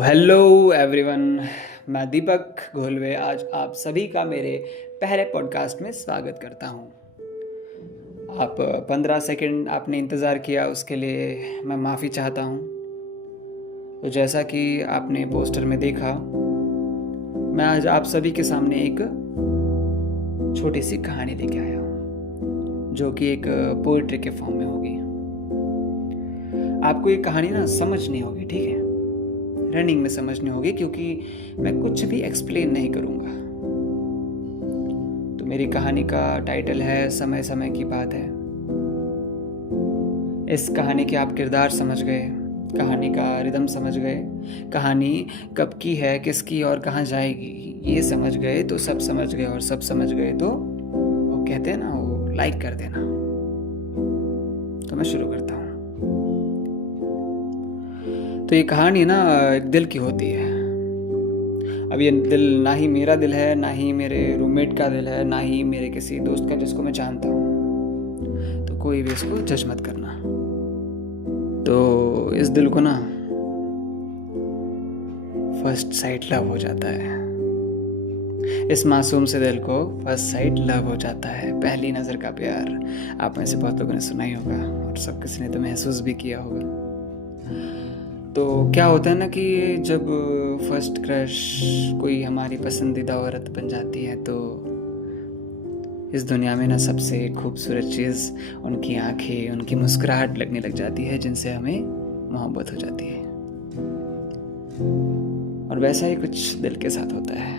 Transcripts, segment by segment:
Hello everyone, मैं दीपक घोलवे आज आप सभी का मेरे पहले पॉडकास्ट में स्वागत करता हूँ। आप 15 सेकंड आपने इंतज़ार किया, उसके लिए मैं माफ़ी चाहता हूँ। तो जैसा कि आपने पोस्टर में देखा, मैं आज आप सभी के सामने एक छोटी सी कहानी लेके आया हूँ, जो कि एक पोइट्री के फॉर्म में होगी। आपको ये कहानी ना समझनी होगी, ठीक है, रनिंग में समझनी होगी, क्योंकि मैं कुछ भी एक्सप्लेन नहीं करूँगा। तो मेरी कहानी का टाइटल है समय समय की बात है। इस कहानी के आप किरदार समझ गए, कहानी का रिदम समझ गए, कहानी कब की है, किसकी और कहाँ जाएगी ये समझ गए तो सब समझ गए, और सब समझ गए तो वो कहते हैं ना, वो लाइक कर देना। तो मैं शुरू करता हूँ। तो ये कहानी ना एक दिल की होती है। अब ये दिल ना ही मेरा दिल है, ना ही मेरे रूममेट का दिल है, ना ही मेरे किसी दोस्त का जिसको मैं जानता हूँ। तो कोई भी इसको जज मत करना। तो इस दिल को ना फर्स्ट साइट लव हो जाता है। इस मासूम से दिल को फर्स्ट साइट लव हो जाता है, पहली नज़र का प्यार। आप में से बहुत लोगों ने सुना ही होगा, और सब किसी ने तो महसूस भी किया होगा। तो क्या होता है ना कि जब फर्स्ट क्रश कोई हमारी पसंदीदा औरत बन जाती है, तो इस दुनिया में ना सबसे खूबसूरत चीज़ उनकी आंखें, उनकी मुस्कुराहट लगने लग जाती है, जिनसे हमें मोहब्बत हो जाती है। और वैसा ही कुछ दिल के साथ होता है।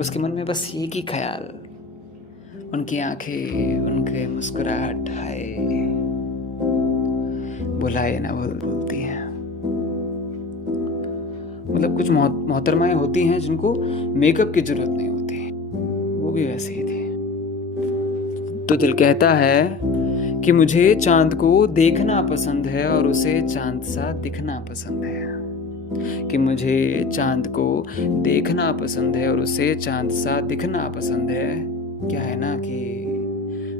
उसके मन में बस एक ही ख्याल, उनकी आंखें, उनके मुस्कुराहट, हाय बुलाए ना बोलती हैं। मतलब कुछ मोहतरमाएं होती हैं जिनको मेकअप की जरूरत नहीं होती, वो भी वैसे ही थी। तो दिल कहता है कि मुझे चांद को देखना पसंद है और उसे चांद सा दिखना पसंद है। कि मुझे चांद को देखना पसंद है और उसे चांद सा दिखना पसंद है। क्या है ना कि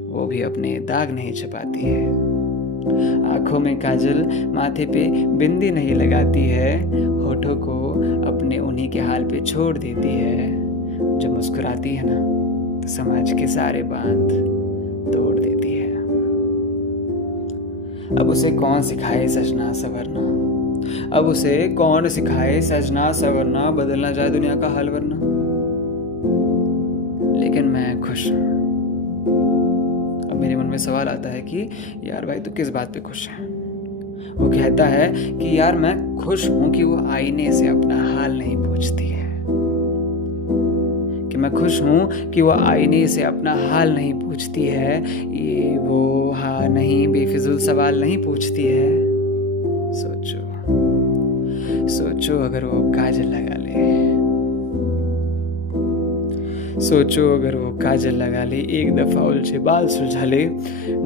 वो भी अपने दाग नहीं छुपाती है, आंखों में काजल, माथे पे बिंदी नहीं लगाती है, होठों को अपने उन्हीं के हाल पे छोड़ देती है। जब मुस्कुराती है ना, तो समाज के सारे बांध तोड़ देती है। अब उसे कौन सिखाए सजना संवरना, अब उसे कौन सिखाए सजना संवरना, बदलना जाए दुनिया का हाल वरना। लेकिन मैं खुश हूँ। मेरे मन में सवाल आता है कि यार भाई, तू किस बात पे खुश है? वो कहता है कि यार मैं खुश हूं कि वो आईने से अपना हाल नहीं पूछती है। कि मैं खुश हूं कि वो आईने से अपना हाल नहीं पूछती है, ये वो हाँ नहीं बेफिजूल सवाल नहीं पूछती है। सोचो सोचो अगर वो काजल लगा ले, सोचो अगर वो काजल लगा ले, एक दफ़ा उलझे बाल सुलझा ले।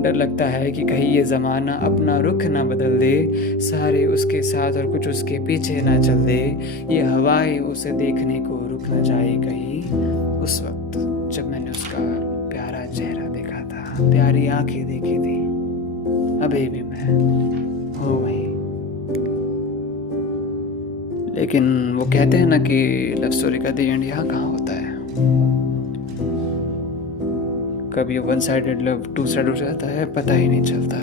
डर लगता है कि कहीं ये ज़माना अपना रुख ना बदल दे, सारे उसके साथ और कुछ उसके पीछे ना चल दे। ये हवाएं उसे देखने को रुक न जाए कहीं। उस वक्त जब मैंने उसका प्यारा चेहरा देखा था, प्यारी आंखें देखी थी, अभी भी मैं हूँ वहीं। लेकिन वो कहते हैं ना कि लव स्टोरी का दी एंड यहाँ कहाँ होता है। कभी one sided love two side हो जाता है, पता ही नहीं चलता।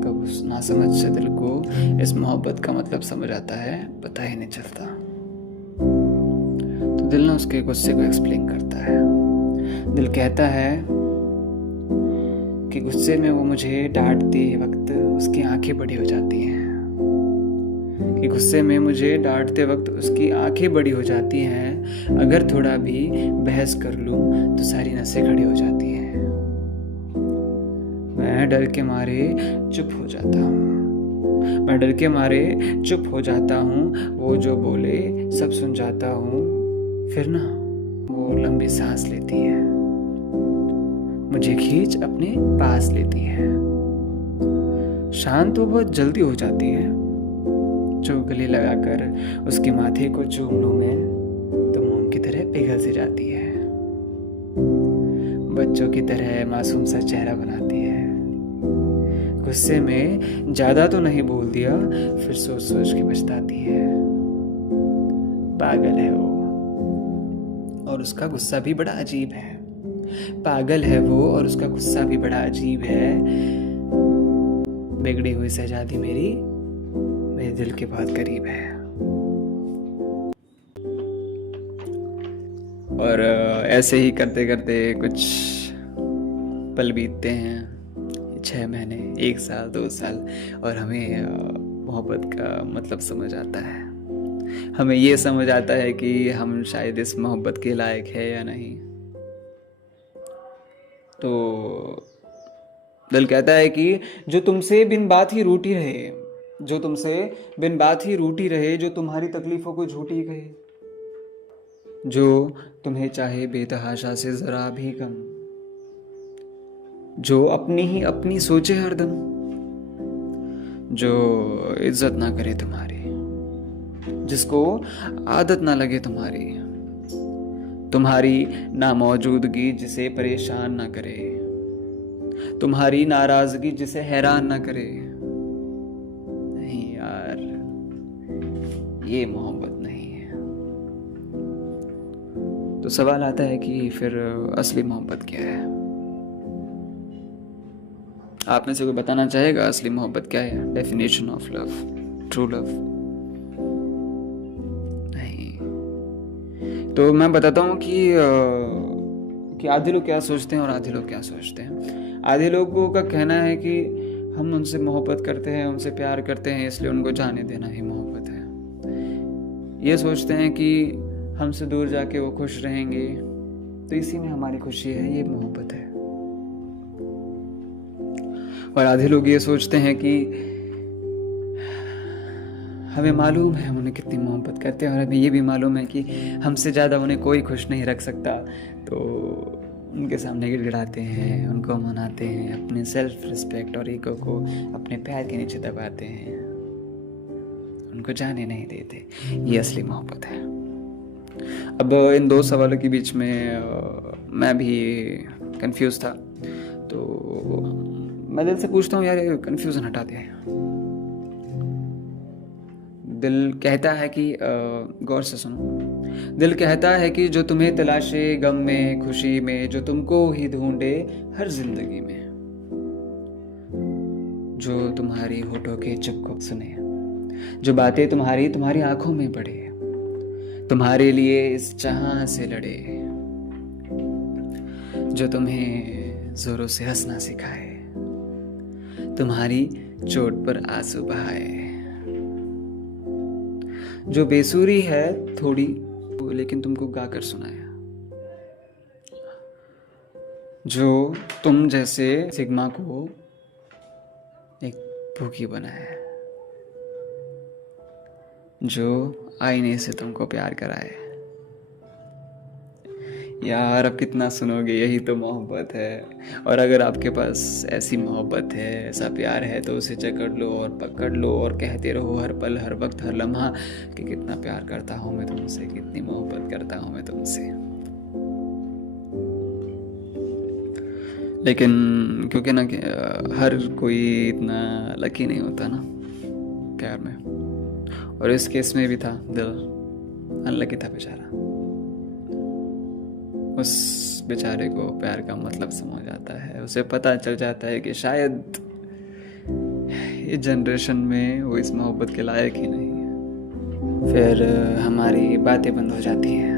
कब उस नासमझ से दिल को इस मोहब्बत का मतलब समझ आता है, पता ही नहीं चलता। तो दिल ना उसके गुस्से को एक्सप्लेन करता है। दिल कहता है कि गुस्से में वो मुझे डांटते वक्त उसकी आंखें बड़ी हो जाती हैं। कि गुस्से में मुझे डांटते वक्त उसकी आंखें बड़ी हो जाती हैं। अगर थोड़ा भी बहस कर लूं तो सारी नसें खड़ी हो जाती हैं। मैं डर के मारे चुप हो जाता हूँ, मैं डर के मारे चुप हो जाता हूँ। वो जो बोले सब सुन जाता हूँ। फिर ना वो लंबी सांस लेती है, मुझे खींच अपने पास लेती है। शांत तो बहुत जल्दी हो जाती है। जो गले लगाकर उसके माथे को चूम लूं मैं, तो मोम की तरह पिघल सी जाती है। बच्चों की तरह मासूम सा चेहरा बनाती है, गुस्से में ज्यादा तो नहीं बोल दिया, फिर सोच सोच के पछताती है। पागल है वो, और उसका गुस्सा भी बड़ा अजीब है। पागल है वो और उसका गुस्सा भी बड़ा अजीब है। बिगड़ी हुई शहजादी मेरे दिल के बहुत करीब है। और ऐसे ही करते करते कुछ पल बीतते हैं, 6 महीने, 1 साल, 2 साल, और हमें मोहब्बत का मतलब समझ आता है। हमें ये समझ आता है कि हम शायद इस मोहब्बत के लायक है या नहीं। तो दिल कहता है कि जो तुमसे बिन बात ही रूठी रहे, जो तुमसे बिन बात ही रूठी रहे, जो तुम्हारी तकलीफों को झूठी कहे, जो तुम्हें चाहे बेतहाशा से जरा भी कम, जो अपनी ही अपनी सोचे हरदम, जो इज्जत ना करे तुम्हारी, जिसको आदत ना लगे तुम्हारी नामौजूदगी जिसे परेशान ना करे, तुम्हारी नाराजगी जिसे हैरान ना करे। नहीं यार, ये मोहब्बत नहीं है। तो सवाल आता है कि फिर असली मोहब्बत क्या है? आप में से कोई बताना चाहेगा असली मोहब्बत क्या है? Definition of love, true love? नहीं। तो मैं बताता हूँ कि आधे लोग क्या सोचते हैं और आधे लोग क्या सोचते हैं। आधे लोगों का कहना है कि हम उनसे मोहब्बत करते हैं, उनसे प्यार करते हैं, इसलिए उनको जाने देना ही मोहब्बत है। ये सोचते हैं कि हमसे दूर जाके वो खुश रहेंगे, तो इसी में हमारी खुशी है, ये मोहब्बत है। और आधे लोग ये सोचते हैं कि हमें मालूम है हम उन्हें कितनी मोहब्बत करते हैं, और हमें ये भी मालूम है कि हमसे ज़्यादा उन्हें कोई खुश नहीं रख सकता, तो उनके सामने गिड़गिड़ाते हैं, उनको मनाते हैं, अपने सेल्फ रिस्पेक्ट और ईगो को अपने पैर के नीचे दबाते हैं, उनको जाने नहीं देते। ये असली मोहब्बत है। अब इन 2 सवालों के बीच में मैं भी कंफ्यूज था, तो मैं दिल से पूछता हूँ, यार कंफ्यूजन हटा दे। दिल कहता है कि गौर से सुनो, दिल कहता है कि जो तुम्हें तलाशे गम में, खुशी में, जो तुमको ही ढूंढे हर जिंदगी में, जो तुम्हारी होठों के चुप को सुने, जो बातें तुम्हारी आंखों में पड़े, तुम्हारे लिए इस जहां से लड़े, जो तुम्हें जोरों से हंसना सिखाए, तुम्हारी चोट पर आंसू बहाए, जो बेसुरी है थोड़ी लेकिन तुमको गाकर सुनाया, जो तुम जैसे सिग्मा को एक भूखी बनाया, जो आईने से तुमको प्यार कराए। यार अब कितना सुनोगे, यही तो मोहब्बत है। और अगर आपके पास ऐसी मोहब्बत है, ऐसा प्यार है, तो उसे जकड़ लो और पकड़ लो और कहते रहो हर पल, हर वक्त, हर लम्हा कि कितना प्यार करता हूँ मैं तुमसे, कितनी मोहब्बत करता हूँ मैं तुमसे। लेकिन क्योंकि ना हर कोई इतना लकी नहीं होता ना प्यार में, और इस केस में भी था, दिल अनलकी था बेचारा। उस बेचारे को प्यार का मतलब समझ आता है, उसे पता चल जाता है कि शायद इस जनरेशन में वो इस मोहब्बत के लायक ही नहीं है। फिर हमारी बातें बंद हो जाती हैं।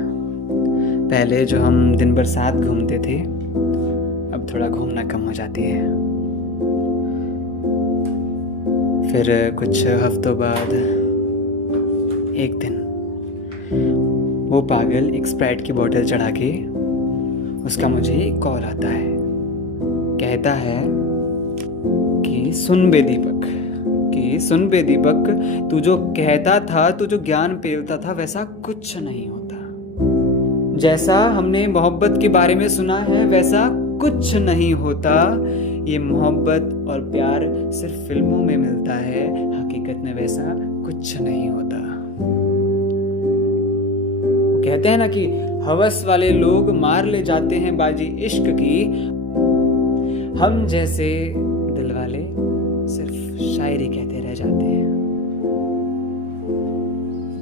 पहले जो हम दिन भर साथ घूमते थे, अब थोड़ा घूमना कम हो जाती है। फिर कुछ हफ्तों बाद एक दिन वो पागल एक स्प्राइट की बोतल चढ़ा के उसका मुझे एक कॉल आता है। कहता है कि सुन बे दीपक, तू जो कहता था, तू जो ज्ञान पेलता था, वैसा कुछ नहीं होता। जैसा हमने मोहब्बत के बारे में सुना है वैसा कुछ नहीं होता। ये मोहब्बत और प्यार सिर्फ फिल्मों में मिलता है, हकीकत में वैसा कुछ नहीं होता। कहते हैं ना कि हवस वाले लोग मार ले जाते हैं बाजी इश्क की, हम जैसे दिल वाले शायरी कहते रह जाते हैं।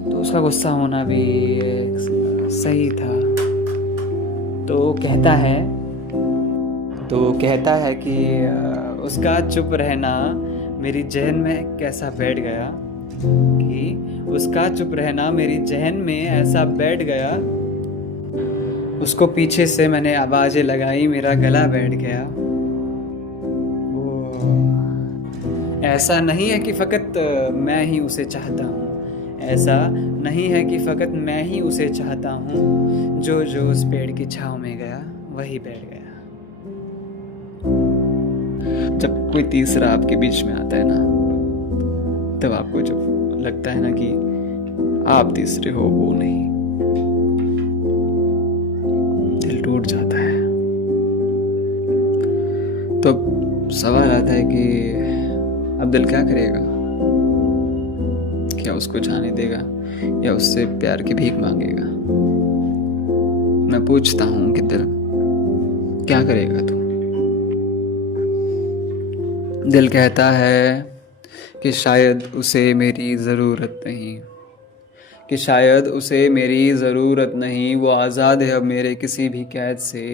तो उसका गुस्सा होना भी सही था। तो कहता है कि उसका चुप रहना मेरी जहन में कैसा बैठ गया, कि उसका चुप रहना मेरी जहन में ऐसा बैठ गया, उसको पीछे से मैंने आवाज़ें लगाई, मेरा गला बैठ गया। वो ऐसा नहीं है कि फ़कत मैं ही उसे चाहता हूँ, ऐसा नहीं है कि फ़कत मैं ही उसे चाहता हूँ, जो जो उस पेड़ की छाँव में गया वही बैठ गया। जब कोई तीसरा आपके बीच में आता है ना, तब आपको जब लगता है ना कि आप तीसरे हो, वो नहीं, दिल टूट जाता है। तो सवाल आता है कि अब दिल क्या करेगा? क्या उसको जाने देगा या उससे प्यार की भीख मांगेगा? मैं पूछता हूँ कि दिल क्या करेगा तू? दिल कहता है कि शायद उसे मेरी ज़रूरत नहीं, कि शायद उसे मेरी ज़रूरत नहीं, वो आज़ाद है अब मेरे किसी भी कैद से।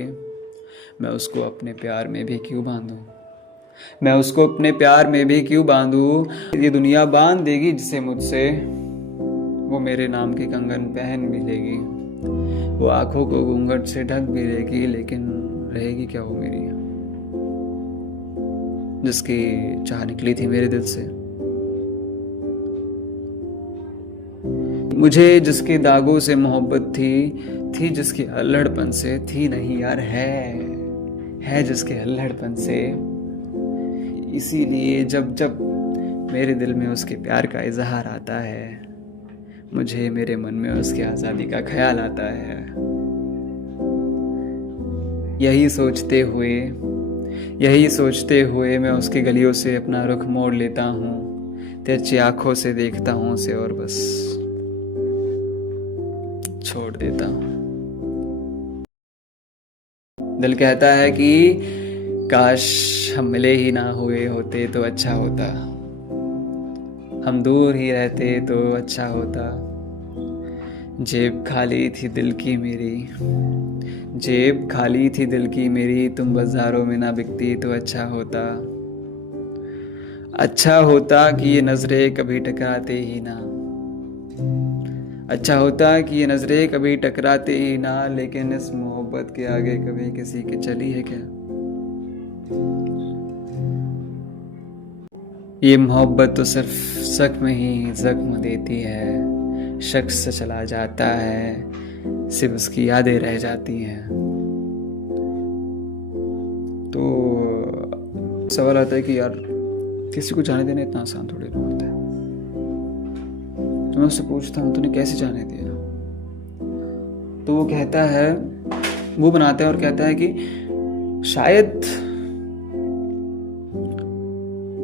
मैं उसको अपने प्यार में भी क्यों बांधूं, मैं उसको अपने प्यार में भी क्यों बांधूं? ये दुनिया बांध देगी जिसे मुझसे, वो मेरे नाम के कंगन पहन भी लेगी, वो आंखों को घूंघट से ढक भी लेगी, लेकिन रहेगी क्या वो मेरी, जिसकी चाह निकली थी मेरे दिल से? मुझे जिसके दागों से मोहब्बत थी जिसके अल्हड़पन से, थी नहीं यार, है जिसके अल्हड़पन से। इसीलिए जब जब मेरे दिल में उसके प्यार का इजहार आता है, मुझे मेरे मन में उसकी आज़ादी का ख्याल आता है। यही सोचते हुए मैं उसकी गलियों से अपना रुख मोड़ लेता हूँ, तिरछी आंखों से देखता हूँ उसे और बस छोड़ देता हूँ। दिल कहता है कि काश हम मिले ही ना हुए होते तो अच्छा होता, हम दूर ही रहते तो अच्छा होता। जेब खाली थी दिल की मेरी, तुम बाजारों में ना बिकती तो अच्छा होता। अच्छा होता कि ये नजरें कभी टकराते ही ना, अच्छा होता कि ये नजरें कभी टकराते ही ना, लेकिन इस मोहब्बत के आगे कभी किसी की चली है क्या? ये मोहब्बत तो सिर्फ जख्म ही जख्म देती है, शख्स चला जाता है, सिर्फ उसकी यादें रह जाती हैं। तो सवाल आता है कि यार किसी को जाने देना इतना आसान थोड़ी ना होता है। तो मैं उससे पूछता हूँ तूने कैसे जाने दिया? तो वो कहता है, वो बनाता है और कहता है कि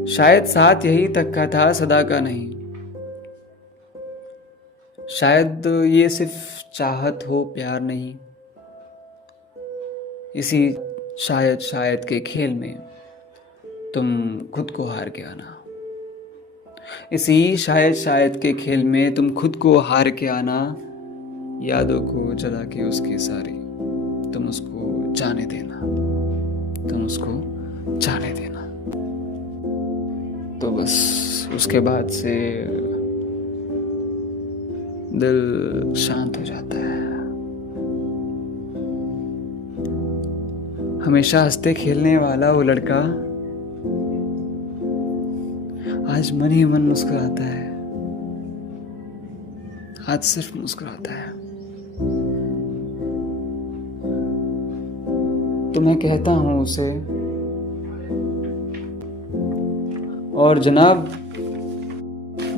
शायद साथ यही तक का था, सदा का नहीं। शायद ये सिर्फ चाहत हो, प्यार नहीं। इसी शायद के खेल में तुम खुद को हार के आना, इसी शायद के खेल में तुम खुद को हार के आना। यादों को जला के उसकी सारी तुम उसको जाने देना, तो बस उसके बाद से दिल शांत हो जाता है। हमेशा हंसते खेलने वाला वो लड़का आज मन ही मन मुस्कुराता है, आज सिर्फ मुस्कुराता है। तो मैं कहता हूं उसे, और जनाब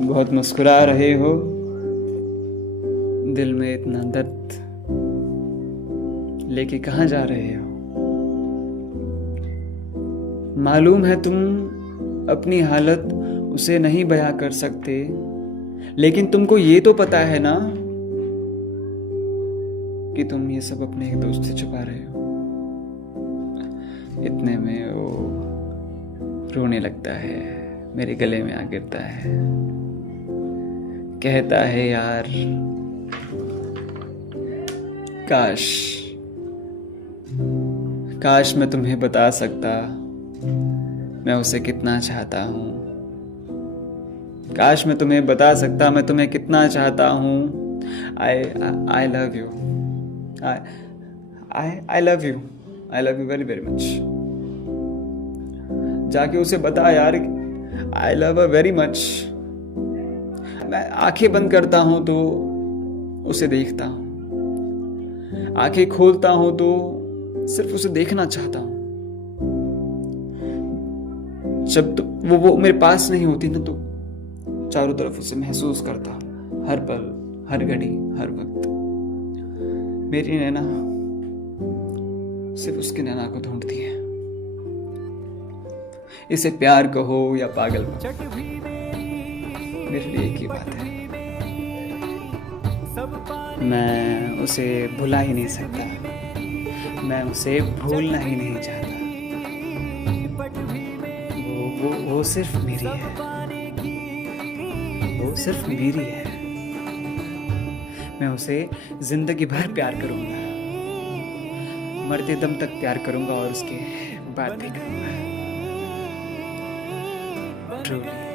बहुत मुस्कुरा रहे हो, दिल में इतना दर्द लेके कहाँ जा रहे हो? मालूम है तुम अपनी हालत उसे नहीं बयां कर सकते, लेकिन तुमको ये तो पता है ना कि तुम ये सब अपने एक दोस्त से छुपा रहे हो। इतने में वो रोने लगता है, मेरे गले में आ गिरता है, कहता है यार काश काश मैं तुम्हें बता सकता मैं उसे कितना चाहता हूँ। काश मैं तुम्हें बता सकता मैं तुम्हें कितना चाहता हूँ। I love you, I love you, I love you very very much. जाके उसे बता यार I love her very much. मैं आंखें बंद करता हूं तो उसे देखता हूं, आंखें खोलता हूं तो सिर्फ उसे देखना चाहता हूं। जब तो वो मेरे पास नहीं होती ना तो चारों तरफ उसे महसूस करता हूं, हर पल, हर घड़ी, हर वक्त। मेरी नैना सिर्फ उसकी नैना को ढूंढती है। इसे प्यार कहो या पागल, मेरे लिए एक ही बात है, मैं उसे भुला ही नहीं सकता, मैं उसे भूलना ही नहीं चाहता। वो सिर्फ मेरी है, वो सिर्फ मेरी है। मैं उसे जिंदगी भर प्यार करूंगा, मरते दम तक प्यार करूंगा और उसके बाद भी करूंगा। ट्रूली।